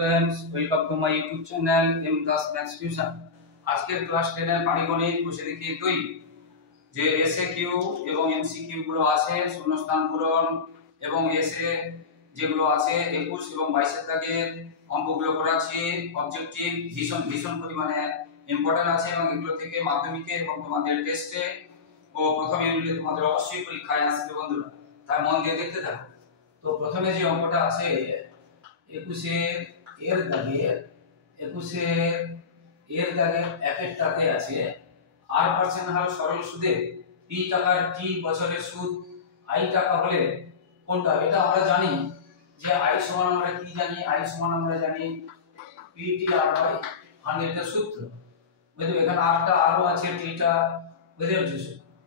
Students, welcome to my YouTube channel M Das maths tuition. আজকের class 10 এর পাটিগণিত কোষে দেখি 2 যে এসএ কিউ এবং এমসিকিউ গুলো আছে, শূন্যস্থান পূরণ এবং এসএ যেগুলো আছে 21 এবং 22 এর দাগের অঙ্কগুলো করাচ্ছি। অবজেক্টিভ ভীষণ ভীষণ পরিমাণে ইম্পর্টেন্ট আছে এবং এগুলো থেকে মাধ্যমিকে এবং তোমাদের টেস্টে ও প্রথম ইউনিটে তোমাদের অবশ্যই পরীক্ষায় আসবে বন্ধুরা, তাই মন দিয়ে দেখতে থাকো। তো প্রথমে যে অঙ্কটা আছে 21 এর দাগে 1-টাতে আছে r% হার সরল সুদে p টাকার t বছরের সুদ i টাকা হলে কোনটা? এটা আমরা জানি যে i সমান আমরা কি জানি, i সমান আমরা জানি ptr/100 এর সূত্র। বুঝলে এখানে r টা r আছে, t টা বুঝতে পারছো,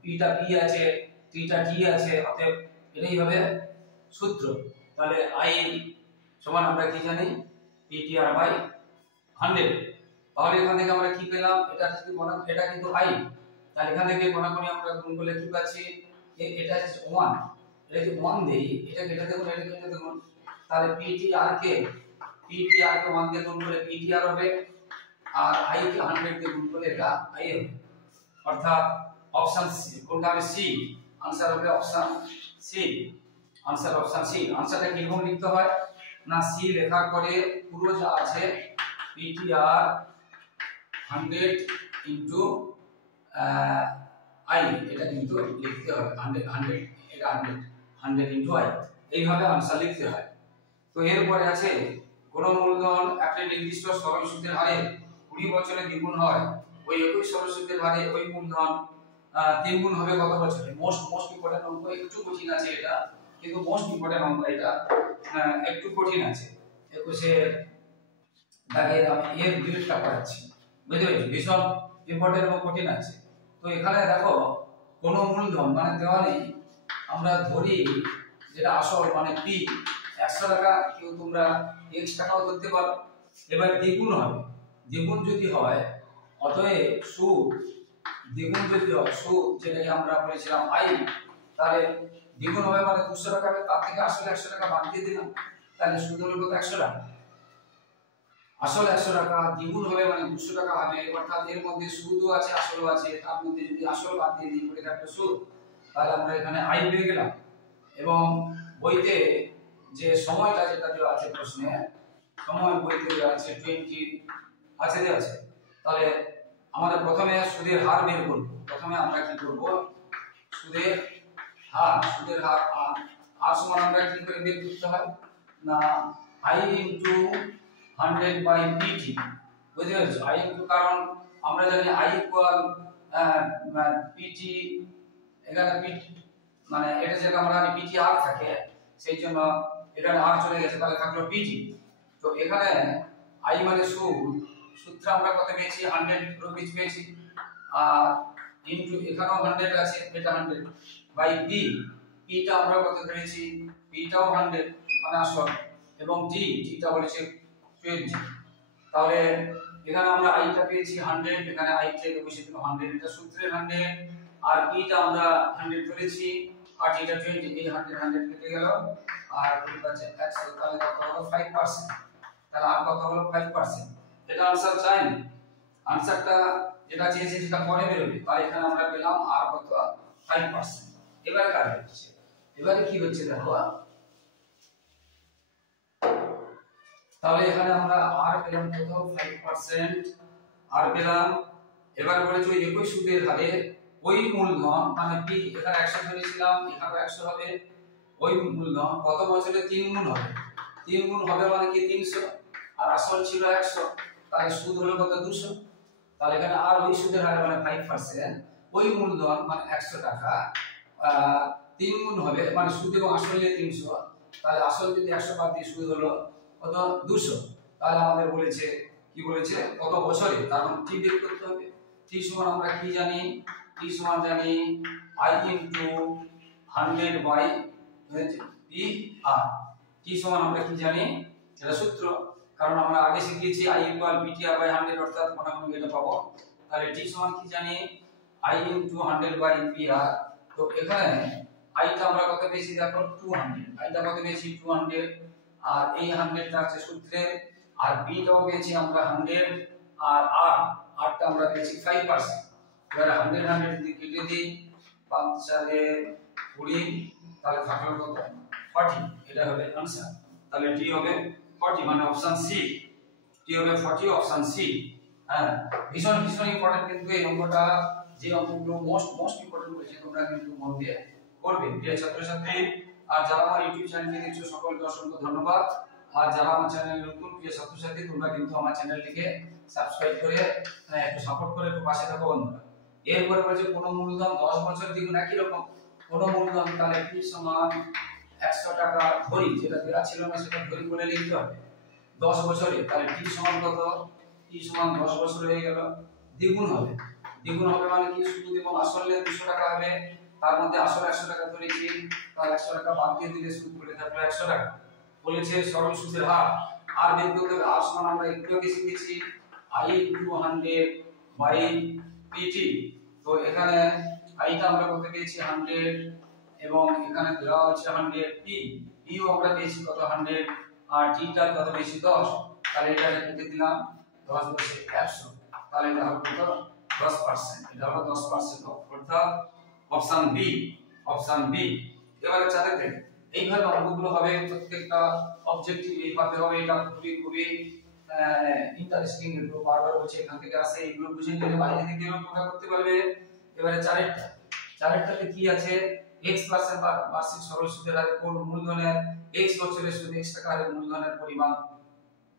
p টা p আছে, t টা t আছে, অতএব এটাই হবে সূত্র। তাহলে i সমান আমরা কি জানি ptr/100। তাহলে এখান থেকে আমরা কি পেলাম? এটা এটা কিন্তু i, তাহলে এখান থেকে কোণাকুণি আমরা গুণ করলে কি পাচ্ছি? এটা হচ্ছে 1, এটা যদি 1 দেই, এটা দেখুন, এটা দেখুন, তাহলে ptr কে 1 দিয়ে গুণ করলে ptr হবে, আর i কে 100 দিয়ে গুণ করলে এটা i হবে। অর্থাৎ অপশন সি, কোনটা হবে? সি। आंसर হবে option C. Answer option C. आंसरটা কিরকম লিখতে হয় না, সি লেখার পরে পুরো যা আছে ptr 100 ইনটু i, এটা কিন্তু লিখতে হবে 100 এটা 100 ইনটু i, এইভাবে आंसर লিখতে হয়। তো এরপরে আছে কোন মূলধন একটা নির্দিষ্ট সরল সুদের হারে 20 বছরে দ্বিগুণ হয়, ওই একই সরল সুদের হারে ওই মূলধন 3 গুণ হবে কত বছরে? মোস্ট ইম্পর্টেন্ট অঙ্ক, একটু কঠিন আছে এটা, কিন্তু মোস্ট ইম্পর্টেন্ট অঙ্ক এটা, একটু কঠিন আছে। 21 এর দাগের আমি এর বিয়োগটা করাচ্ছি, বুঝতে পেরেছো? ভীষণ ইম্পর্টেন্ট এবং কঠিন আছে। তো এখানে দেখো কোন মূলধন মানে দেওয়া নেই, আমরা ধরি যেটা আসল মানে p 100 টাকা, কেউ তোমরা x টাকাও ধরতে পারো। এবার দ্বিগুণ হবে, দ্বিগুণ যদি হয় অতএব সুদ দ্বিগুণ যদি হয়, সুদ যেটাকে আমরা বলেছিলাম i, তাহলে দ্বিগুণ হবে মানে 200 টাকা হবে, তার থেকে আসলে 100 টাকা বাদ দিয়ে দিলাম, তাহলে সুদ হলো কত? 100 টাকা। আসলে 100 টাকা, দ্বিগুণ হবে মানে 200 টাকা হবে, অর্থাৎ এর মধ্যে সুদও আছে আসলও আছে, তার মধ্যে যদি আসল বাদ দিয়ে দিই পড়ে থাকবে সুদ, তাহলে আমরা এখানে i পেয়ে গেলাম। এবং বইতে যে সময়টা যেটা দেওয়া আছে প্রশ্নে, সময় বইতে দেওয়া আছে 20 আছে, দেওয়া আছে। তাহলে আমাদের প্রথমে সুদের হার বের করব। প্রথমে আমরা কি করব? সুদের হার আর সমান আমরা কি করে বের করতে হয় না, i ইনটু 100 বাই pt, বুঝতে পারছো? i ইনটু, কারণ আমরা জানি i ইকুয়াল pt, এখানে pt মানে এটা যেটা আমরা জানি ptr থাকে, সেই জন্য এখানে r চলে গেছে, তাহলে থাকলো pt। তো এখানে i মানে সূত্র আমরা কত পেয়েছি? 100 রুপিস পেয়েছি, আর ইনটু এখানেও 100 আছে, এটা 100 বাই p, p টা আমরা কত পেয়েছি? p টাও 100 মানে আসল, এবং t টা বলেছে 20। তাহলে এখানে আমরা i টা পেয়েছি 100, এখানে i টা বসে দিলাম 100, এটা সূত্রের 100, আর p টা আমরা 100 ধরেছি, আর t টা 20, এই 100 কেটে গেল, আর কি পাচ্ছে 100, তাহলে কত হলো? 5%। তাহলে আর কত হলো? 5%। এটা आंसर চাই, आंसरটা যেটা চেয়েছি সেটা পরে বেরোবে, তাই এখানে আমরা পেলাম আর কত? 5%। এবারে কাজ হচ্ছে, এবারে কি হচ্ছে দেখো, তাহলে এখানে আমরা আর পেলাম কত? 5% আর পেলাম। এবার বলেছে ওই একই সুদের হারে ওই মূলধন মানে p, এখানে 100 ধরেছিলাম, এখানে 100 হবে, ওই মূলধন কত বছরে 3 গুণ হবে? 3 গুণ হবে মানে কি 300, আর আসল ছিল 100, তাই সুদ হলো কত? 200। তাহলে এখানে আর ওই সুদের হার মানে 5%, ওই মূলধন মানে 100 টাকা 3 গুণ হবে মানে সুদ এবং আসল নিয়ে 300, তাহলে আসল যদি 100 বাদ দিয়ে সুদ হলো কত? 200। তাহলে আমাদের বলেছে কি বলেছে? কত বছরে, তার মানে t বের করতে হবে। t সমান আমরা কি জানি? t সমান জানি i into 100 by pr। t সমান আমরা কি জানি? এটা সূত্র, কারণ আমরা আগে শিখিয়েছি i ইকুয়াল ptr/100, অর্থাৎ মোটামুটি এটা পাবো। তাহলে t সমান কি জানি? i into 100 by pr। তো এখানে i টা আমরা কত পেয়েছি? দেখো 200, i টা কত পেয়েছি? 200, আর এই 100 টা আছে সূত্রে, আর বিটাও পেয়েছি আমরা 100 আর আরটা আমরা পেয়েছি 5%। এবারে 100 যদি কেটে দিই 5 4 20 তাহলে থাকলো কত 40। এটা হবে आंसर। তাহলে টি হবে 40 মানে অপশন সি, টি হবে 40 অপশন সি। হ্যাঁ ভীষণ ভীষণ ইম্পর্টেন্ট কিন্তু এই অঙ্কটা, যে অঙ্কগুলো মোস্ট ইম্পর্টেন্ট বলছি তোমরা কিন্তু মন দিয়ে করবে প্রিয় ছাত্রছাত্রী। আর যারা আমার ইউটিউব চ্যানেলটি দেখছো সকলকে অসংখ্য ধন্যবাদ। আর যারা আমার চ্যানেলে নতুন প্রিয় ছাত্রছাত্রী তোমরা কিন্তু আমার চ্যানেলটিকে সাবস্ক্রাইব করে একটু সাপোর্ট করে একটু পাশে থাকো বন্ধুরা। এরপরে বলছে কোন মূলধন 10 বছর দ্বিগুণ একই রকম কোন মূলধন, তাহলে p সমান 100 টাকা ধরি, যেটা দেওয়া ছিল না সেটা ধরি বলে লিখতে হবে 10 বছরে। তাহলে t সমান কত, t সমান 10 বছর হয়ে গেল, দ্বিগুণ হবে। দ্বিগুণ হবে মানে কি সুদ এবং আসলে 200 টাকা হবে, তার মধ্যে আসল 100 টাকা ধরেছি, তার 100 টাকা বাদ দিয়ে দিলে সুদ পড়ে থাকলো 100 টাকা। বলেছে সরল সুদের হার, আর বের করতে হবে। আর সমান আমরা একটু আগে শিখেছি i * 100 বাই pt। তো এখানে i টা আমরা কত পেয়েছি 100 এবং এখানে দেওয়া আছে 100 p ও আমরা পেয়েছি কত 100 আর t টা কত পেয়েছি 10। তাহলে এটা কেটে দিলাম 10 বসে 100, তাহলে এটা হবে কত 10%। এটা হলো 10% অর্থাৎ অপশন বি, অপশন বি। এবারে চারে দেখেন এইভাবে অঙ্কগুলো হবে, প্রত্যেকটা অবজেক্টিভ এইভাবে হবে। এটা খুবই ইন্টারেস্টিং, এগুলো বারবার বলছে এখান থেকে আসে, এগুলো বুঝে নিলে বাইরে থেকে তোমরা করতে পারবে। এবারে চারেরটাতে কি আছে x% বার্ষিক সরল সুদের হারে কোন মূলধনের x বছরের সুদ x টাকা হারে মূলধনের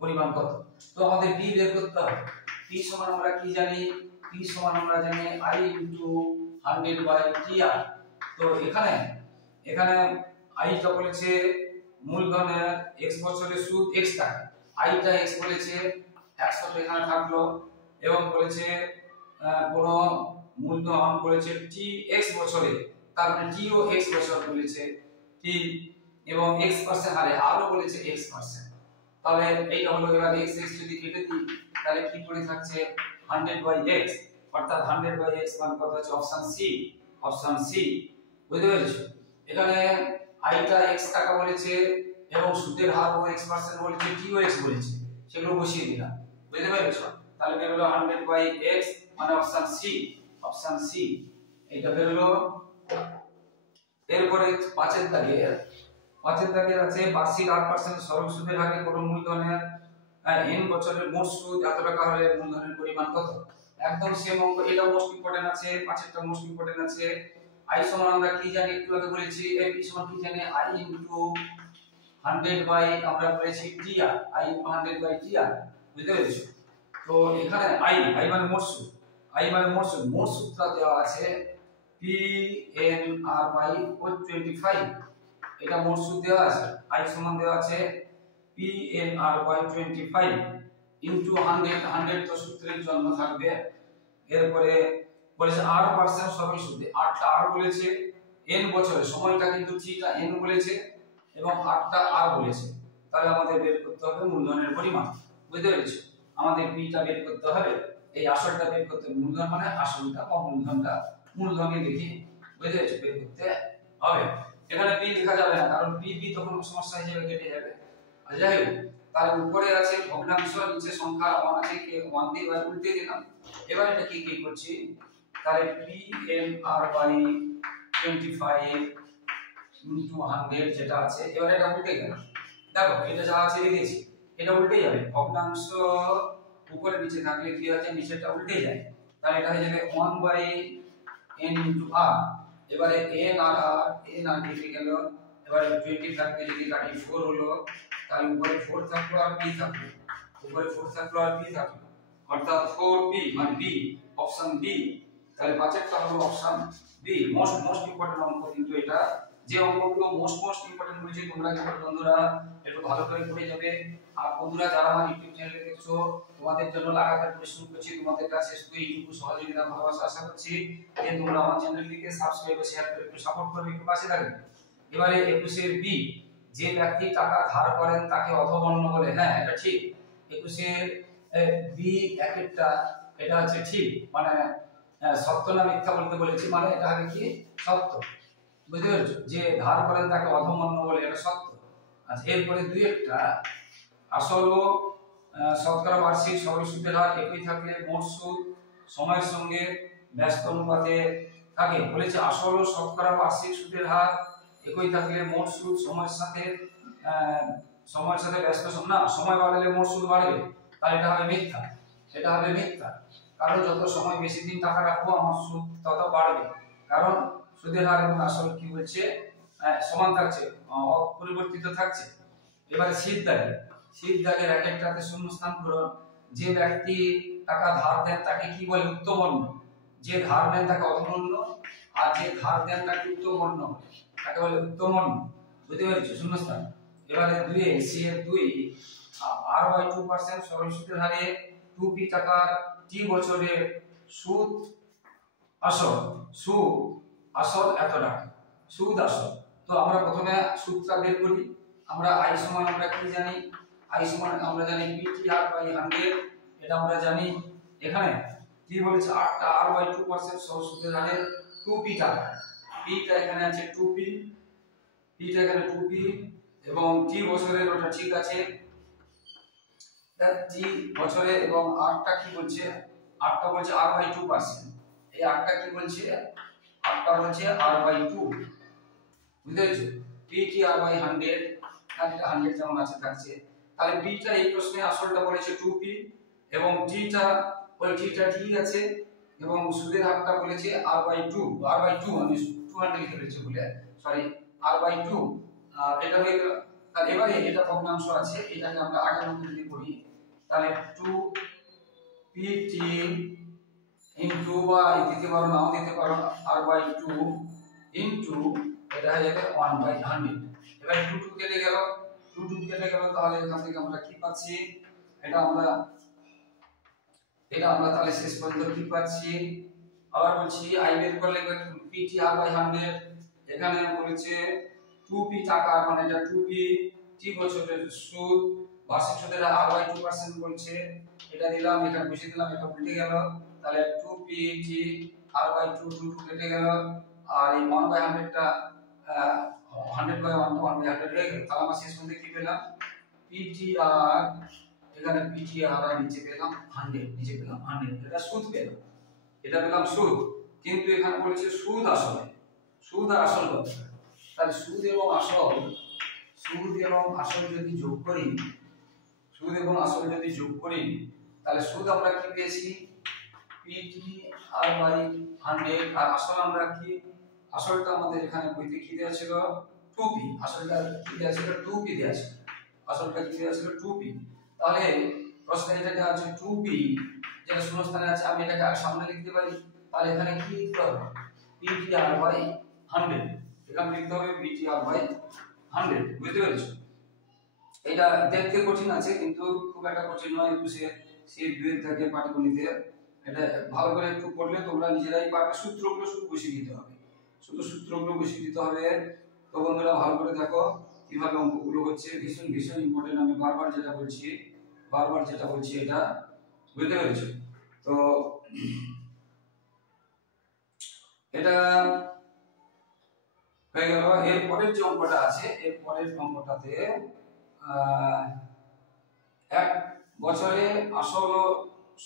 পরিমাণ কত। তো আমাদের b বের করতে হবে। p সমান আমরা কি জানি, p সমান আমরা জানি i * 100 বাই tr। তো এখানে i টা বলেছে মূলধনের x বছরের সুদ x টাকা, i টা x বলেছে 100 এখানে থাকলো, এবং বলেছে কোন মূলধন বলেছে t x বছরে, তার মানে t ও x বছর বলেছে t, এবং x% হারে আরো বলেছে x%। তাহলে এইটা হলো, এবার x যদি কেটে দিই তাহলে কি পড়ে থাকছে 100 বাই x, অর্থাৎ 100 বাই x মানে কত হচ্ছে অপশন সি, অপশন সি। বুঝতে পেরেছো? এখানে i টা x টাকা বলেছে এবং সুদের হার ও x% বলেছে, t ও x বলেছে, সেগুলো বসিয়ে দিলাম। বুঝতে পেরেছো? তাহলে বের হলো 100 বাই x মানে অপশন সি, অপশন সি এটা বের হলো। এরপরে পাঁচের দাগে আছে বার্ষিক 8% সরল সুদের হারে কোন মূলধনের n বছরের মোট সুদ এত টাকা হলে মূলধনের পরিমাণ কত। একদম সেম অঙ্ক, এটা মোস্ট ইম্পর্টেন্ট আছে, পাঁচেরটা মোস্ট ইম্পর্টেন্ট আছে। i সমান আমরা কি জানি একটু আগে বলেছি, p সমান কি জানি i * 100 বাই আমরা বলেছি tr, i * 100 বাই tr। বুঝতে পেরেছো? তো এখানে i মানে মোট সুদ, i মানে মোট সুদটা দেওয়া আছে PNR বাই 25। এটা মোট সুদ দেওয়া আছে, i সমান দেওয়া আছে PNR বাই 25 ইনটু 100 তো সূত্রের জন্য থাকবে। এরপরে বলেছে r% সরল সুদে, rটা r বলেছে, n বছরে, সময়টা কিন্তু tটা n বলেছে এবং rটা r বলেছে। তাহলে আমাদের বের করতে হবে মূলধনের পরিমাণ। বুঝতে পেরেছো? আমাদের p টা বের করতে হবে, এই আসলটা বের করতে, মূলধন মানে আসলটা বা মূলধনকে দেখি, বুঝতে পেরেছো, বের করতে হবে। এখানে p লেখা যাবে না, কারণ p তখন সমস্যা হিসেবে কেটে যাবে। আর যাই হোক, তার উপরে আছে ভগ্নাংশ, নিচে সংখ্যা 1 আছে, কে 1 দিয়ে এবার উল্টে দিলাম। এবার এটা কি করছি, তাহলে PNR বাই 25 ইনটু 100 যেটা আছে, এবার এটা উল্টে গেল। দেখো এটা যা আছে লিখেছি, এটা উল্টে যাবে, ভগ্নাংশ উপরে নিচে থাকলে কি হয়, নিচেটা উল্টে যায়। তাহলে এটা হয়ে যাবে 1 বাই n ইনটু r। এবারে n আর কেটে গেল, এবারে 25 কে যদি কাটি 4 হলো, তাহলে উপরে 4 থাকলো আর p থাকলো, উপরে 4 থাকলো আর p থাকলো, অর্থাৎ 4p মানে b, অপশন বি। তাহলে পাঁচেরটা হলো অপশন বি। মোস্ট ইম্পর্টেন্ট অঙ্ক কিন্তু এটা, যে অঙ্কগুলো মোস্ট ইম্পর্টেন্ট বলেছি তোমরা কিন্তু বন্ধুরা একটু ভালো করে পড়ে যাবে। আর বন্ধুরা যারা আমার ইউটিউব চ্যানেলে দেখছো, তোমাদের জন্য লাগাতার পরিশ্রম করছি, তোমাদের কাছে শুধু এইটুকু সহযোগিতা ভালোবাসা আশা করছি যে তোমরা আমার চ্যানেলটিকে সাবস্ক্রাইব ও শেয়ার করে একটু সাপোর্ট করবে, একটু পাশে থাকবে। এবারে 21 এর বি, যে ব্যক্তি টাকা ধার করেন তাকে অধমন্য বলে। হ্যাঁ এটা ঠিক। 21 এর বি একেরটা এটা হচ্ছে ঠিক, মানে সত্য না মিথ্যা বলতে বলেছি, মানে এটা হবে কি সত্য। বুঝতে পেরেছো? যে ধার করেন তাকে অধমন্য বলে, এটা সত্য। আচ্ছা এরপরে দুই একটা আসল ও শতকরা বার্ষিক সরল সুদের হার একই থাকলে মোট সুদ সময়ের সঙ্গে ব্যস্ত অনুপাতে থাকে। বলেছে আসল ও শতকরা বার্ষিক সুদের হার একই থাকলে মোট সুদ সময়ের সাথে ব্যস্ত না, সময় বাড়লে মোট সুদ বাড়বে, তাহলে এটা হবে মিথ্যা। এটা হবে মিথ্যা, কারণ যত সময় বেশি দিন টাকা রাখবো আমার সুদ তত বাড়বে, কারণ সুদের হার এবং আসল কি বলছে সমান থাকছে, অপরিবর্তিত থাকছে। এবারে শীত দাগের এক একটাতে শূন্যস্থান পূরণ। যে ব্যক্তি টাকা ধার দেন তাকে কি বলে? উত্তমন্য। যে ধার নেন তাকে অধমন্য, আর যে ধার দেন তাকে উত্তমন্য, তাকে বলে উত্তমন্য। বুঝতে পারছো? শূন্যস্থান। এবারে 2 সি এর 2 r/2% সরল সুদের হারে 2p টাকার t বছরের সুদ আসল এত টাকা, সুদ আসল। তো আমরা প্রথমে সুদটা বের করি। আমরা i সমান আমরা কি জানি? i সমান আমরা জানি ptr/100, এটা আমরা জানি। এখানে কি বলেছে? r/2% সরল সুদের হারে 2p টাকা। p টা এখানে আছে 2p, p টা এখানে 2p এবং t বছরের, ওটা ঠিক আছে, t বছরে। এবং r টা কি বলছে? r টা বলছে r/2%। এই r টা কি বলছে? r টা বলছে r/2। বুঝতে পেরেছো? ptr/100, আর এটা 100 যেমন আছে থাকছে। তাহলে p টা এই প্রশ্নে আসলটা বলেছে 2p এবং t টা ঠিক আছে, এবং সুদের হারটা বলেছে r/2 আমি 200 লিখে ফেলেছি বলে, সরি, r/2। আর এটা হয়ে গেল। তাহলে এবারে এটা ভগ্নাংশ আছে, এটাকে আমরা আগের মতো যদি করি, তাহলে 2pt ইনটু, বা দিতে পারো নাও দিতে পারো, r/2 ইনটু এটা হয়ে যাবে 1/100। এবার 2 কেটে গেল, তাহলে এখান থেকে আমরা কি পাচ্ছি? এটা আমরা তাহলে শেষ পর্যন্ত কি পাচ্ছি? আবার বলছি i বের করলে ptr/100, এখানে বলেছে 2p টাকা, মানে এটা 2p, t বছরের সুদ, বার্ষিক সুদের r/2% বলছে, এটা দিলাম, এখানে বসিয়ে দিলাম, এটা উল্টে গেল, তাহলে 2p t r/2 2 কেটে গেল, আর এই 1/100 টা 100/1 টা 1/100 হয়ে গেল। তাহলে আমরা শেষ পর্যন্ত কি পেলাম? ptr, এখানে ptr আর নিচে পেলাম 100, নিচে পেলাম 100, এটা সুদ পেলাম, এটা পেলাম সুদ। কিন্তু এখানে বলেছে সুদ আর আসল কত? তাহলে সুদ এবং আসল যদি যোগ করি, তাহলে সুদ আমরা কি পেয়েছি? ptr/100, আর আসল আমরা কি? আসলটা আমাদের এখানে বইতে কি দেওয়া ছিল? 2p। আসলটা কি দেওয়া ছিল? 2p দেওয়া ছিল। আসলটা কি দেওয়া ছিল? 2p। তাহলে প্রশ্নে যেটা দেওয়া আছে 2p, যেটা শূন্যস্থানে আছে, আমি এটাকে সামনে লিখতে পারি। তাহলে এখানে কি লিখতে হবে? ptr/100, এখানে লিখতে হবে ptr/100। বুঝতে পেরেছো? এটা দেখতে কঠিন আছে, কিন্তু খুব একটা কঠিন নয়। 21 সি 2 থেকে পাটিগণিতে এটা ভালো করে একটু পড়লে তোমরা নিজেরাই পারবে। সূত্রগুলো শুধু বসিয়ে দিতে হবে, তো বন্ধুরা ভালো করে দেখো কিভাবে অঙ্কগুলো হচ্ছে। ভীষণ ইম্পর্টেন্ট। আমি বারবার যেটা বলছি এটা বুঝতে পেরেছো? তো এটা হয়ে গেল। এর পরের যে অঙ্কটা আছে, এর পরের অঙ্কটাতে 1 বছরে আসল ও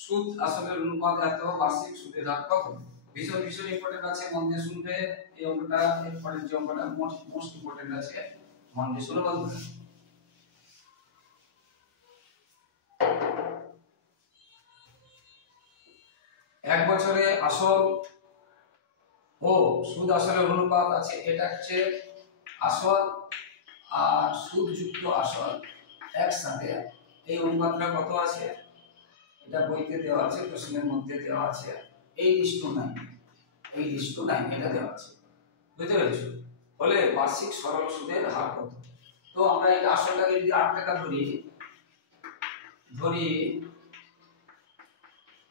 সুদ আসলের অনুপাত এত, বার্ষিক সুদের হার কত? ভীষণ ইম্পর্টেন্ট আছে, মন দিয়ে শুনবে এই অঙ্কটা। এর পরের যে অঙ্কটা মোস্ট ইম্পর্টেন্ট আছে, মন দিয়ে শুনো বন্ধুরা। 1 বছরে আসল ও সুদ আসলের অনুপাত আছে, এটা হচ্ছে আসল আর সুদ যুক্ত আসল একসাথে। এই অনুপাতটা কত আছে? এটা বইতে দেওয়া আছে, প্রশ্নের মধ্যে দেওয়া আছে 8:9, এটা দেওয়া আছে। বুঝতে পেরেছো? বলে বার্ষিক সরল সুদের হার কত? তো আমরা এই আসলটাকে যদি 8 টাকা ধরি,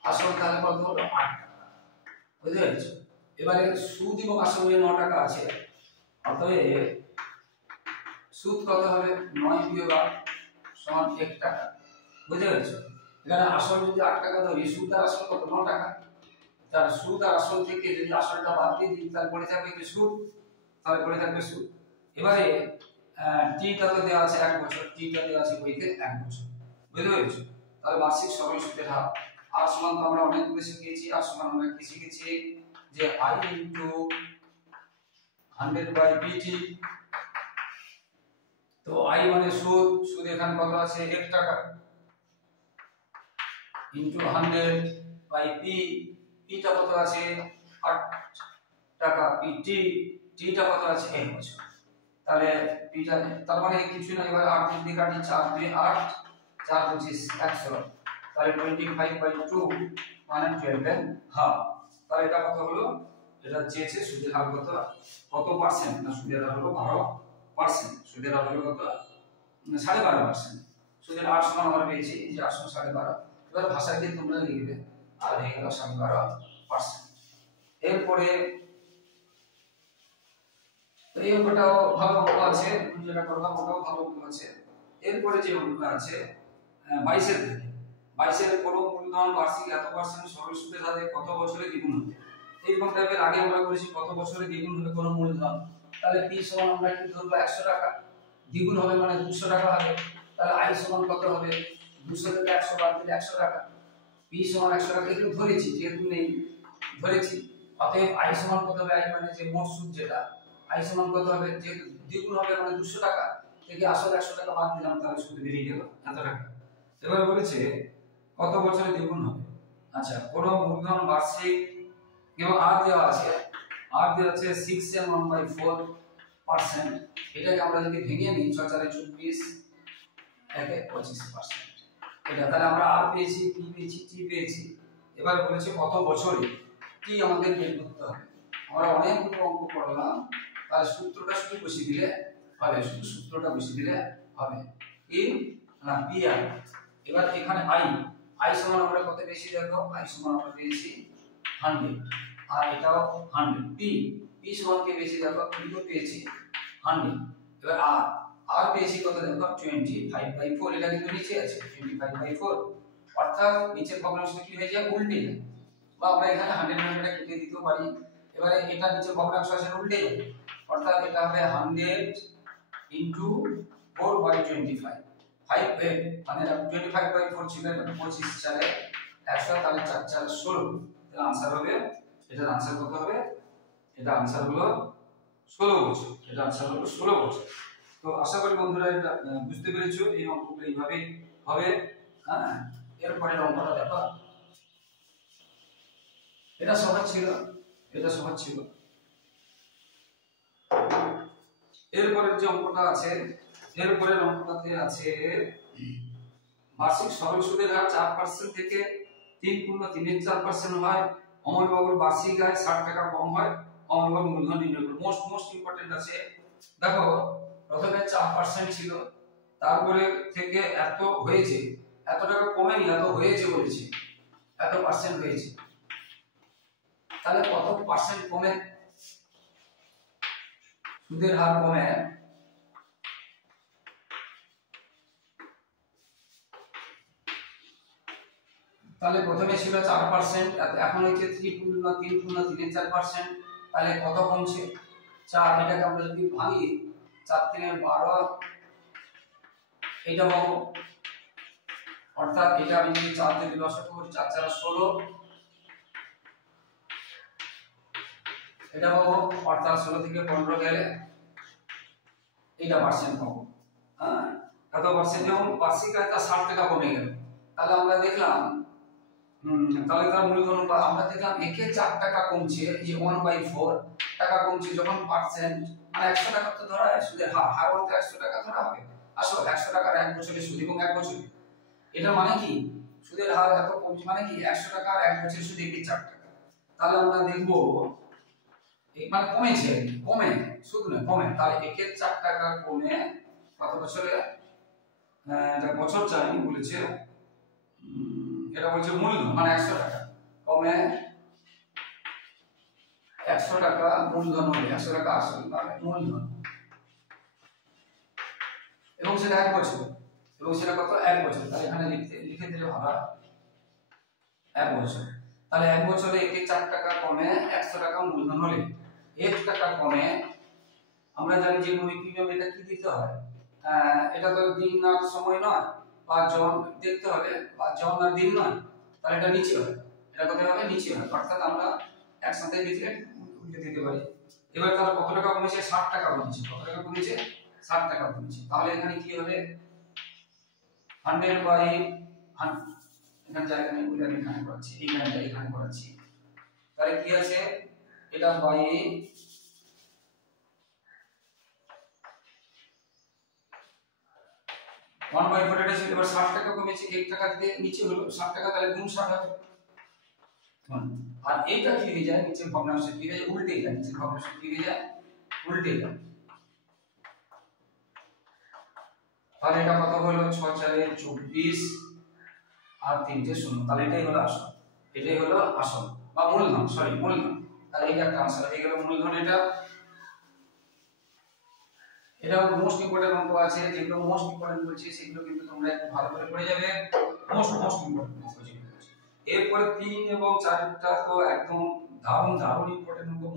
আসল তাহলে কত হলো? 8 টাকা। বুঝতে পেরেছো? এবারে সুদ এবং আসলে 9 টাকা আছে, অতএব সুদ কত হবে? 9 বিয়োগ 8 সমান 1 টাকা। বুঝতে পেরেছো? এখানে আসল যদি 8 টাকা ধরি, সুদ আর আসল কত? 9 টাকা। তার সুদ আর আসল থেকে যদি আসলটা বাদ দিয়ে দিই, তাহলে পড়ে থাকবে কি? সুদ। এবারে টি টা তো দেওয়া আছে 1 বছর, টি টা দেওয়া আছে বইতে 1 বছর। বুঝতে পেরেছো? তাহলে বার্ষিক সরল সুদের হার আর সমান তো আমরা অনেকগুলো শিখেছি। আর সমান আমরা কি শিখেছি যে I ইনটু 100/pt। তো I মানে সুদ, সুদ এখানে কত আছে 1 টাকা ইনটু 100/p, p টা কত আছে 8 টাকা, pt t টা কত আছে 1 বছর। তাহলে p টা তার মানে কিছু না, এবার 8 দিয়ে কাটি, 4 2 8 4 25 100, তাহলে 25/2 মানে 12 এর হাফ। তাহলে এটা কত হলো, এটা চেয়েছে সুদের হার কত পার্সেন্ট, না সুদের হার হলো 12%। সুদের হার হলো কত 12.5%। সুদের হার সমান আমরা পেয়েছি যে 812.5। এবার ভাষায় দিয়ে তোমরা লিখবে আর হয়ে গেল 12%। এরপরে এই অঙ্কটাও ভালো অঙ্ক আছে, যেটা করলাম ওটাও ভালো অঙ্ক আছে। এরপরে যে অঙ্কটা আছে 22 এর থেকে, 22 এর কোনো মূলধন বার্ষিক এত পার্সেন্ট সরল সুদের হারে কত বছরে দ্বিগুণ হবে। এইরকম টাইপের আগে আমরা করেছি কত বছরে দ্বিগুণ হবে কোনো মূলধন। তাহলে p সমান আমরা কি ধরবো 100 টাকা, দ্বিগুণ হবে মানে 200 টাকা হবে। তাহলে i সমান কত হবে, 200 থেকে 100 বাদ দিলে 100 টাকা, p সমান 100 টাকা। একটু ধরেছি, যেহেতু নেই ধরেছি, অতএব i সমান কত হবে, i মানে যে মোট সুদ যেটা, i সমান কত হবে, যেহেতু দ্বিগুণ হবে মানে 200 টাকা থেকে আসলে 100 টাকা বাদ দিলাম, তাহলে সুদ বেরিয়ে গেল এত টাকা। এবার বলেছে কত বছরে দ্বিগুণ হবে। আচ্ছা, কোন মূলধন বার্ষিক এবং আর দেওয়া আছে 6m1/4%। এটাকে আমরা যদি ভেঙে নিই 6 4 24 একে 25%। এটা তাহলে আমরা আর পেয়েছি, p পেয়েছি, t পেয়েছি। এবার বলেছে কত বছরে কি আমাদের বের করতে হবে। আমরা অনেকগুলো অঙ্ক করলাম, তাহলে সূত্রটা শুধু বসিয়ে দিলে হবে, শুধু সূত্রটা বসিয়ে দিলে হবে। কি না p আর এবার এখানে i সমান আমরা কত পেয়েছি দেখো, i সমান আমরা পেয়েছি 100 আর এটাও 100। p সমান কে পেয়েছি দেখো, p তো পেয়েছি 100। এবার আর পেয়েছি কত দেখো 25/4, এটা কিন্তু নিচে আছে 25/4, অর্থাৎ নিচের ভগ্নাংশ কি হয়ে যায় উল্টে যায়, বা আমরা এখানে 100 টা কেটে দিতেও পারি। এবারে এটা নিচের ভগ্নাংশ আছে উল্টে যাবে, অর্থাৎ এটা হবে 100 ইনটু 4/25, 5 মানে 25/4 ছিল, 25 চারে 100, তাহলে 4 4 16। তাহলে आंसर হবে, এটার आंसर কত হবে, এটা आंसर হলো 16 বছর। এটা आंसर হলো 16 বছর। তো আশা করি বন্ধুরা এটা বুঝতে পেরেছো, এই অঙ্কগুলো এইভাবে হবে। হ্যাঁ, এরপরে অঙ্কটা দেখো, এটা সহজ ছিল, এটা সহজ ছিল। এরপরের যে অঙ্কটা আছে, এরপরের অঙ্কটাতে আছে বার্ষিক সরল সুদের হার 4% থেকে 3.34% হয়। অমলবাবুর বার্ষিক আয় 60 টাকা কম হয়, অমলবাবুর মূলধন নির্ণয় করুন। মোস্ট ইম্পর্টেন্ট আছে। দেখো প্রথমে 4% ছিল, তারপরে থেকে এত হয়েছে, এত টাকা কমেনি, এত হয়েছে বলেছে, এত পার্সেন্ট হয়েছে। তাহলে কত পার্সেন্ট কমে সুদের হার কমে, তাহলে প্রথমে ছিল 4%, এখন হচ্ছে 3.3 তাহলে কত কমছে 4। এটাকে আমরা যদি ভাঙি 4 3 12, এটা পাবো, অর্থাৎ এটা আমি যদি 4 দিয়ে লসাগু করি 4 4 16, এটা পাবো, অর্থাৎ 16 থেকে 15 গেলে এটা পার্সেন্ট পাবো। হ্যাঁ, এত পার্সেন্ট, এবং বার্ষিক আয়টা 60 টাকা কমে গেল। তাহলে আমরা দেখলাম তাহলে তার মূলধন আমরা দেখলাম একে 4 টাকা কমছে, এই 1/4 টাকা কমছে যখন পার্সেন্ট, মানে 100 টাকা তো ধরা হয় সুদের হার বলতে 100 টাকা ধরা হবে। আসলে 100 টাকার 1 বছরের সুদ এবং 1 বছর, এটা মানে কি সুদের হার এত কমছে মানে কি 100 টাকা আর 1 বছরের সুদ একে 4 টাকা। তাহলে আমরা দেখব মানে কমেছে, কমে সুদ না কমে, তাহলে একে 4 টাকা কমে কত বছরে, এটা বছর চাইনি বলেছে, এটা বলছে মূলধন মানে 100 টাকা কমে 100 টাকা মূলধন হবে, 100 টাকা আসল মানে মূলধন, এবং সেটা 1 বছর, এবং সেটা কত 1 বছর। তাহলে এখানে লিখে দিলে ভালো হয় 1 বছর। তাহলে 1 বছরে একে 4 টাকা কমে 100 টাকা মূলধন হলে 1 টাকা কমে, আমরা জানি যে নিয়ম এটা কি দিতে হয়, এটা তো দিন আর সময় নয়, 5 জন দেখতে হবে 5 জন আর দিন নয়, তাহলে এটা নিচে হবে, এটা কোথায় হবে নিচে হবে, অর্থাৎ আমরা একসাথে লিখলে উল্টে দিতে পারি। এবার তাহলে কত টাকা কমেছে 60 টাকা কমেছে, কত টাকা কমেছে 60 টাকা কমেছে। তাহলে এখানে কি হবে 100 বাই 100, এখানে জায়গা নেই বলে আমি এখানে করাচ্ছি, এখানে করাচ্ছি। তাহলে কি আছে এটা বাই 1/4 এটা ছিল, এবার 60 টাকা কমেছে 1 টাকা দিয়ে নিচে হলো 60 টাকা, তাহলে গুণ 60 হবে। আর এইটা কি হয়ে যায় নিচের ভগ্নাংশে কি হয়ে যায় উল্টে যায়, নিচের ভগ্নাংশে কি হয়ে যায় উল্টে যায়। তাহলে এটা কত হলো 6 4 24 আর 3 0, তাহলে এটাই হলো আসল, এটাই হলো আসল বা মূলধন, সরি মূলধন। তাহলে এটা একটা আনসার হয়ে গেল মূলধন। এটা মোস্ট ইম্পর্টেন্ট অঙ্ক আছে, যেগুলো মোস্ট ইম্পর্টেন্ট বলছি সেগুলো কিন্তু তোমরা একটু ভালো করে পড়ে যাবে, মোস্ট ইম্পর্টেন্ট অঙ্ক যেগুলো। এরপরে 3 এবং 4টা তো একদম দারুণ ইম্পর্টেন্ট অঙ্ক,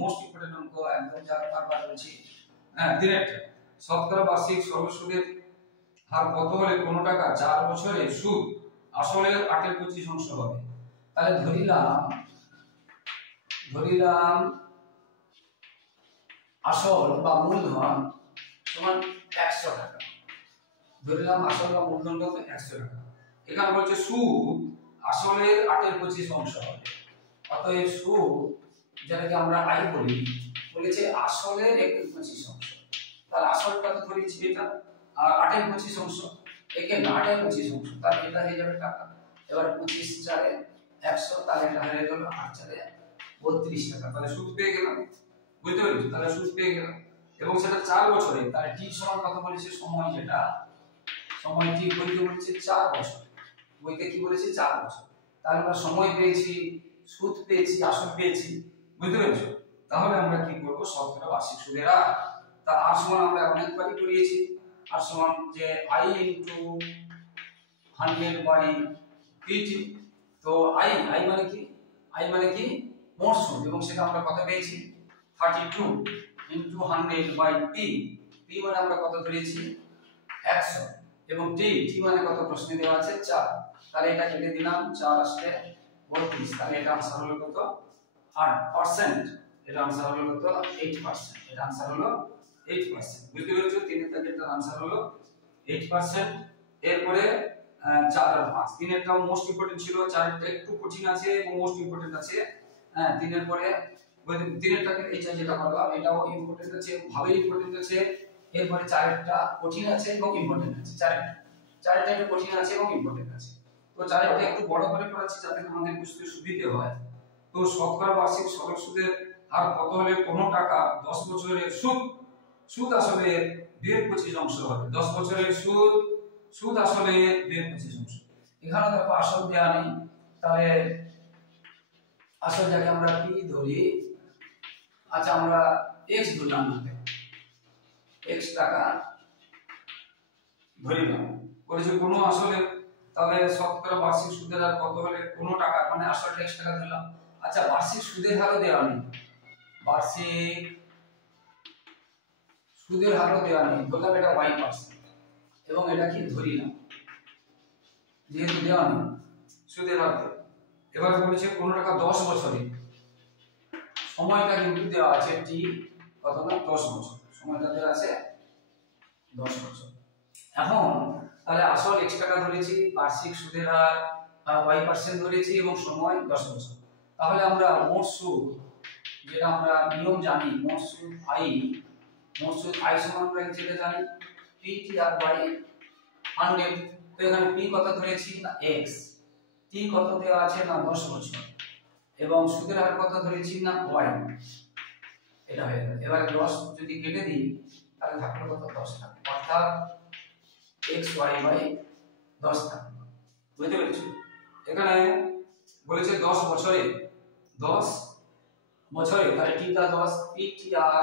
মোস্ট ইম্পর্টেন্ট অঙ্ক, একদম যা বারবার বলছি। হ্যাঁ, দিনেরটা শতকরা বার্ষিক সরল সুদের হার কত হলে কোন টাকা 4 বছরে সুদ আসলের 8/25 হবে। তাহলে ধরিলাম আসল বা মূলধন সমান 100 টাকা, ধরিলাম আসল বা মূলধন কত 100 টাকা। এখানে বলছে সুদ আসলের 8/25 হবে, অতএব সুদ যেটাকে আমরা আই বলি বলেছে আসলের 8/25। তাহলে আসলটা তো ধরেছি এটা, আর 8/25 একে 8/25, তাহলে এটা হয়ে যাবে টাকা। এবার 25 4 100, তাহলে এটা হয়ে গেল 8 4 32 টাকা। তাহলে সুদ পেয়ে গেলাম, বুঝতে পেরেছো? তাহলে সুদ পেয়ে গেলাম এবং সেটা 4 বছরে। তাহলে টি সমান কত বলেছে সময়, যেটা সময় টি বলতে বলেছে 4 বছর, বইতে কি বলেছে 4 বছর। তাহলে আমরা সময় পেয়েছি, সুদ পেয়েছি, আসল পেয়েছি, বুঝতে পেরেছো? তাহলে আমরা কি করব শতকরা বার্ষিক সুদের হার। তা আর সমান আমরা অনেকবারই করিয়েছি, আর সমান যে i ইনটু 100 বাই pt। তো i মানে কি মোট সুদ, এবং সেটা আমরা কত পেয়েছি 32 ইনটু 100 বাই p, p মানে আমরা কত ধরেছি 100, এবং t মানে কত প্রশ্নে দেওয়া আছে 4। তাহলে এটা কেটে দিলাম, 4 আসলে 32, তাহলে এটা आंसर হলো কত 8%, এটা आंसर হলো কত 8%, এটা आंसर হলো 8%। বুঝতে পেরেছো? তিনের দাগেরটার आंसर হলো 8%। এরপরে 4 আর 5, তিনেরটাও মোস্ট ইম্পর্টেন্ট ছিল, চারেরটা একটু কঠিন আছে এবং মোস্ট ইম্পর্টেন্ট আছে। হ্যাঁ, তিনের পরে তিনেরটাকে এইটা যেটা বললাম এটাও ইম্পর্টেন্ট আছে, ভাবে ইম্পর্টেন্ট আছে। এরপরে চারেরটা কঠিন আছে এবং ইম্পর্টেন্ট আছে, চারেরটা একটু কঠিন আছে এবং ইম্পর্টেন্ট আছে। তো চারেরটা একটু বড় করে পড়াচ্ছি যাতে তোমাদের বুঝতে সুবিধা হয়। তো শতকরা বার্ষিক সরল সুদের হার কত হলে কোন টাকা 10 বছরের সুদ আসলে 2/25 হবে। 10 বছরের সুদ আসলে 2/25। এখানে দেখো আসল দেয়া নেই, তাহলে আসল যাকে আমরা p ধরি, আচ্ছা আমরা x ধরলাম, x টাকা ধরিলাম, বলেছে কোন আসলে, তাহলে শতকরা বার্ষিক সুদের হার কত হলে কোন টাকা, মানে আসলটা x টাকা ধরলাম। আচ্ছা বার্ষিক সুদের হারও দেওয়া নেই, বার্ষিক সুদের হারও দেওয়া নেই, বললাম এটা y%, এবং এটা কি ধরিলাম যেহেতু দেওয়া নেই সুদের হার। এবার বলেছে কোন টাকা 10 বছরে, সময়টা কিন্তু দেওয়া আছে t কত না 10 বছর, সময়টা দেওয়া আছে 10 বছর। এখন তাহলে আসল x টাকা ধরেছি, বার্ষিক সুদের হার y% ধরেছি এবং সময় 10 বছর। তাহলে আমরা মোট সুদ, যেটা আমরা নিয়ম জানি, মোট সুদ i সমান আমরা যেটা জানি ptr বাই 100। তো এখানে p কত ধরেছি না x, t কত দেওয়া আছে না 10 বছর, এবং সুদের হার কত ধরেছি না y, এটা হয়ে গেল। এবার 10 যদি কেটে দিই তাহলে থাকলো কত 10 থাকবে, অর্থাৎ xy বাই 10 থাকবে। বুঝতে পেরেছো? এখানে বলেছে 10 বছরে, তাহলে t টা 10, ptr,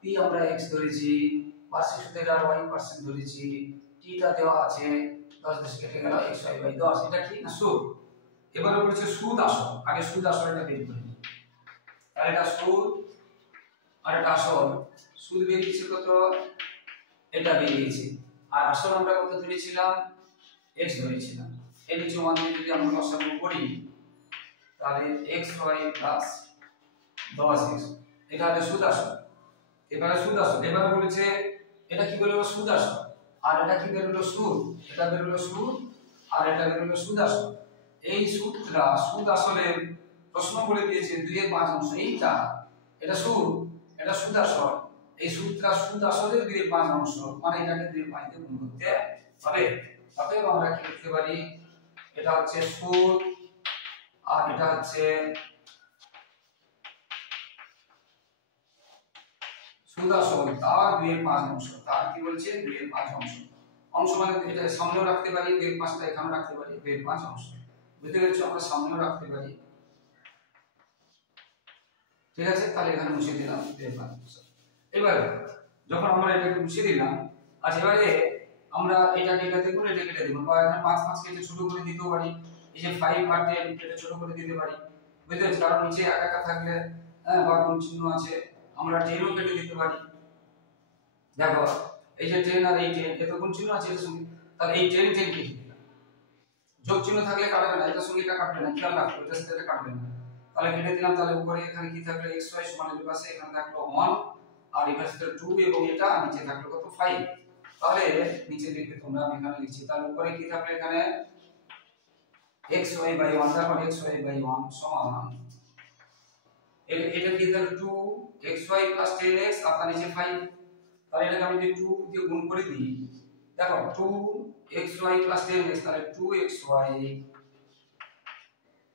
p আমরা x ধরেছি, বার্ষিক সুদের হার y% ধরেছি, t টা দেওয়া আছে 10 10 কেটে গেল xy বাই 10, এটা কি না সুদ। এবারে বলেছে সুদ আসল, আগে সুদ আসলটা বের করে নিই। তাহলে এটা সুদ আর এটা আসল, সুদ বেরিয়েছে কত, এটা বেরিয়েছে, আর আসল আমরা কত ধরেছিলাম x ধরেছিলাম। এই নিচে মান দিয়ে যদি আমরা লসাগু করি তাহলে xy প্লাস 10x, এটা হলো সুদ আসল। এবারে সুদ আসল, এবারে বলেছে এটা কি বেরোলো সুদ আসল, আর এটা কি বেরোলো সুদ, এটা বেরোলো সুদ আর এটা বেরোলো সুদ আসল। এই সুদটা সুদ আসলের প্রশ্ন বলে দিয়েছে 2/5 এইটা, এটা সুদ এটা সুদ আসল, এই সুদটা সুদ আসলের 2/5, মানে এটাকে 2/5 দিয়ে গুণ করতে হবে। অতএব আমরা কি লিখতে পারি, এটা হচ্ছে সুদ আর এটা হচ্ছে সুদ আসল তার 2/5, তার কি বলছে 2/5 অংশ, মানে এটা সামনেও রাখতে পারি 2/5টা এখানেও রাখতে পারি 2/5, বুঝতে পেরেছো? আমরা সামনেও রাখতে পারি, ঠিক আছে? তাহলে এখানে মুছে দিলাম 2/5। এবারে যখন আমরা এটাকে মুছে দিলাম, আর এবারে আমরা এটাকে এটাতে গুণ এটা কেটে দেব, বা এখানে 5 কেটে ছোট করে দিতেও পারি, এই যে 5 আর 10 কেটে ছোট করে দিতে পারি, বুঝতে পেরেছো? কারণ নিচে একা একা থাকলে বা গুণ চিহ্ন আছে, আমরা 10ও কেটে দিতে পারি। দেখো এই যে 10 আর এই 10 এত গুণ চিহ্ন আছে এর সঙ্গে, তাহলে এই 10 কেটে দিলাম, যোগ চিহ্ন থাকলে কাটবে না, এটার সঙ্গে এটা কাটবে না, খেয়াল রাখো এটার সাথে এটা কাটবে না। তাহলে কেটে দিলাম, তাহলে উপরে এখানে কি থাকলো xy সমান এর পাশে এখানে থাকলো 1 আর এর পাশে 2 এবং এটা নিচে থাকলো কত 5। তাহলে নিচে লিখবে তোমরা, আমি এখানে লিখছি, তাহলে উপরে কি থাকলো এখানে xy/1, দেখো xy/1 সমান এটা কি তাহলে 2xy + 10x আর তার নিচে 5। তাহলে এটাকে আমি যদি 2 দিয়ে গুণ করে দিই, দেখো 2xy + 10x, তাহলে 2xy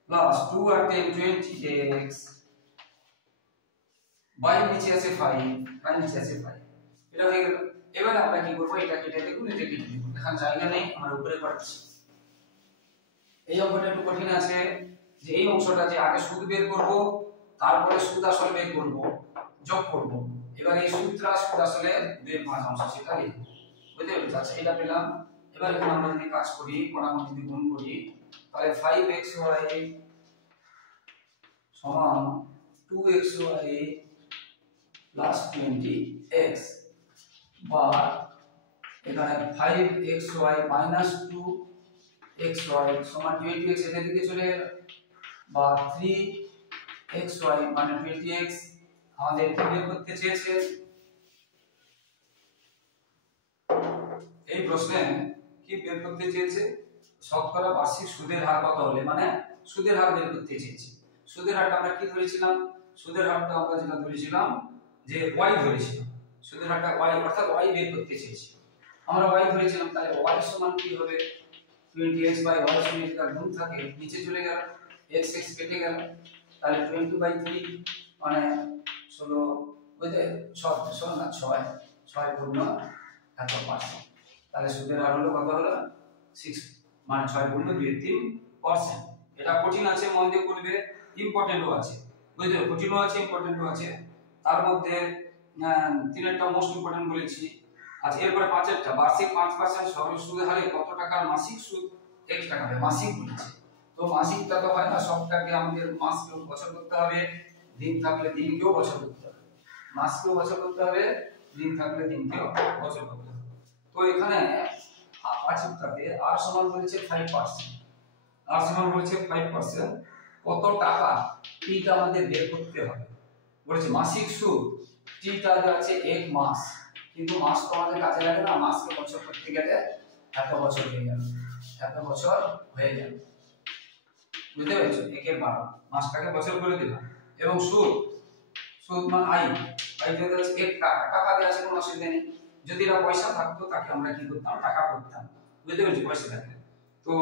plus 2 R 10 20x by নিচে আছে 5, বাই নিচে আছে 5, এটা হয়ে গেল। এবারে আমরা কি করব, এটা কেটে দেব, এটা কেটে দেব, এখন জায়গা নেই, আমরা উপরে পাচ্ছি। এই অঙ্কটা একটু কঠিন আছে, যে এই অংশটা যে আগে সুদ বের করব তারপরে সুদ আসল বের করব, যোগ করব। এবারে এই সুদটা সুদ আসলে 2/5 সেটা লিখব, বুঝতে পেরেছো? আচ্ছা এটা পেলাম। এবার এখানে আমরা যদি কাজ করি, কোণাকুণি যদি গুণ করি, তাহলে 5xy সমান 2xy প্লাস 20x, বা এখানে 5xy মাইনাস 2xy সমান 20x, এর দিকে চলে গেল, বা 3xy মানে 20x। আমাদের কি বের করতে চেয়েছে এই প্রশ্নে, কি বের করতে চেয়েছে? শতকরা বার্ষিক সুদের হার কত হলে, মানে সুদের হার বের করতে চেয়েছে। সুদের হারটা আমরা কি ধরেছিলাম, সুদের হারটা আমরা যেটা ধরেছিলাম যে y ধরেছিলাম, সুদের হারটা y অর্থাৎ y বের করতে চেয়েছি, আমরা y ধরেছিলাম। তাহলে y সমান কি হবে 20x বাই y সঙ্গে যেটা গুণ থাকে নিচে চলে গেল, x x কেটে গেল, তাহলে 20/3 মানে 16, বুঝতে 6 না 6 পূর্ণ 100%। তাহলে সুদের হার হলো কত হলো 6, মানে 6 পূর্ণ 23%। এটা কঠিন আছে, মন দিয়ে করবে, ইম্পর্টেন্টও আছে, বুঝলে? কঠিনও আছে ইম্পর্টেন্টও আছে, তার মধ্যে তিনটা মোস্ট ইম্পর্টেন্ট বলেছি। আচ্ছা এরপরে পাঁচেরটা, বার্ষিক 5% সরল সুদের হারে কত টাকার মাসিক সুদ x টাকা হবে, মাসিক বলেছে। তো মাসিকটা তো হয় না, সবটাকে আমাদের মাসকেও বছর করতে হবে, দিন থাকলে দিনকেও বছর করতে হবে, মাসকেও বছর করতে হবে, দিন থাকলে দিনকেও বছর করতে হবে। তো এখানে পাঁচেরটাতে r সমান বলেছে 5%, r সমান বলেছে 5%, কত টাকা টিটা আমাদের বের করতে হবে বলেছে। মাসিক সুদ টিটা আছে 1 মাস, কিন্তু মাস তো আমাদের কাজে লাগে না, মাসকে বছর করতে গেলে 1 বছর হয়ে গেল, 1 বছর হয়ে গেল, বুঝতে পেরেছো? 1/12 মাসটাকে বছর করে দিলাম। এবং সুদ, সুদ মানে আই যদি আছে 1 টাকা, টাকা দিয়ে আছে কোনো অসুবিধা নেই, যদি না পয়সা থাকতো তাকে আমরা কি করতাম, টাকা করতাম, বুঝতে পেরেছো? পয়সা থাকলে তো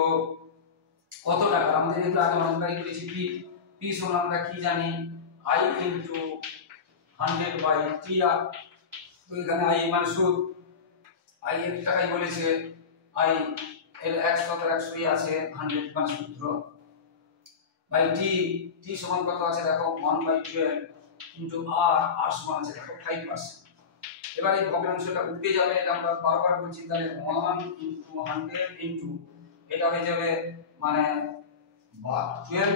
কত টাকা, আমাদের যেহেতু আগে অঙ্কটাই করেছি পি সমান আমরা কি জানি i ইনটু 100/tr। তো এখানে i মানে সুদ, i 1 টাকাই বলেছে, i এর 100 আছে, 100 মানে সূত্র, বাই t সমান কত আছে দেখো 1/12 ইনটু r সমান আছে দেখো 5%। এবার এই ভগ্নাংশটা উঠে যাবে, এটা আমরা বারবার বলছি, তাহলে 1 ইনটু 100 ইনটু এটা হয়ে যাবে মানে 12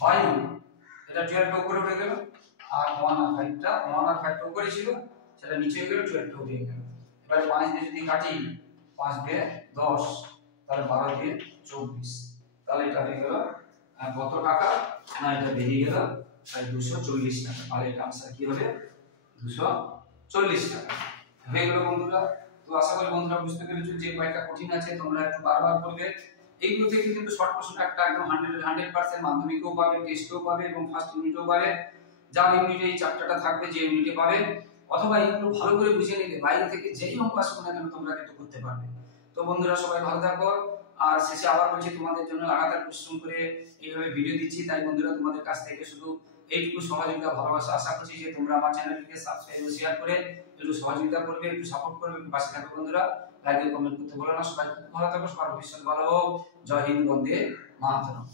বাই, এটা 12 টা উপরে উঠে গেল, আর 1 আর 5টা 1 আর 5টা উপরে ছিল, সেটা নিচে গেল, 12 টা উঠে গেল। এবারে 5 দিয়ে যদি কাটি, 5 দিয়ে 10, তাহলে 12 দিয়ে 24, তাহলে এটা হয়ে গেল কত টাকা না, এটা বেরিয়ে গেল 240 টাকা। তাহলে এটা आंसर কি হবে 240 টাকা হয়ে গেল বন্ধুরা। তো আশা করি বন্ধুরা বুঝতে পেরেছো যে কয়েকটা কঠিন আছে তোমরা একটু বারবার করবে। এইগুলো থেকে কিন্তু শর্ট কোশ্চেন একটা একদম 100% মাধ্যমিকও পাবে, টেস্টও পাবে এবং ফার্স্ট ইউনিটও পাবে। যার ইউনিটে এই চ্যাপ্টারটা থাকবে যে ইউনিটে পাবে, অথবা এইগুলো ভালো করে বুঝে নিলে বাইরে থেকে যেই অঙ্ক আসুক না কেন তোমরা কিন্তু করতে পারবে। তো বন্ধুরা সবাই ভালো থাকো, আর শেষে আবার বলছি তোমাদের জন্য লাগাতার পরিশ্রম করে এইভাবে ভিডিও দিচ্ছি, তাই বন্ধুরা তোমাদের কাছ থেকে শুধু এইটুকু সহযোগিতা ভালোবাসা আশা করছি যে তোমরা আমার চ্যানেলটিকে সাবস্ক্রাইব ও শেয়ার করে একটু সহযোগিতা করবে, একটু সাপোর্ট করবে, একটু পাশে থাকবে বন্ধুরা। লাইক ও কমেন্ট করতে ভুলো না। সবাই খুব ভালো থাকো, সবার ভবিষ্যৎ ভালো হোক। জয় হিন্দ, বন্দে মাতরম।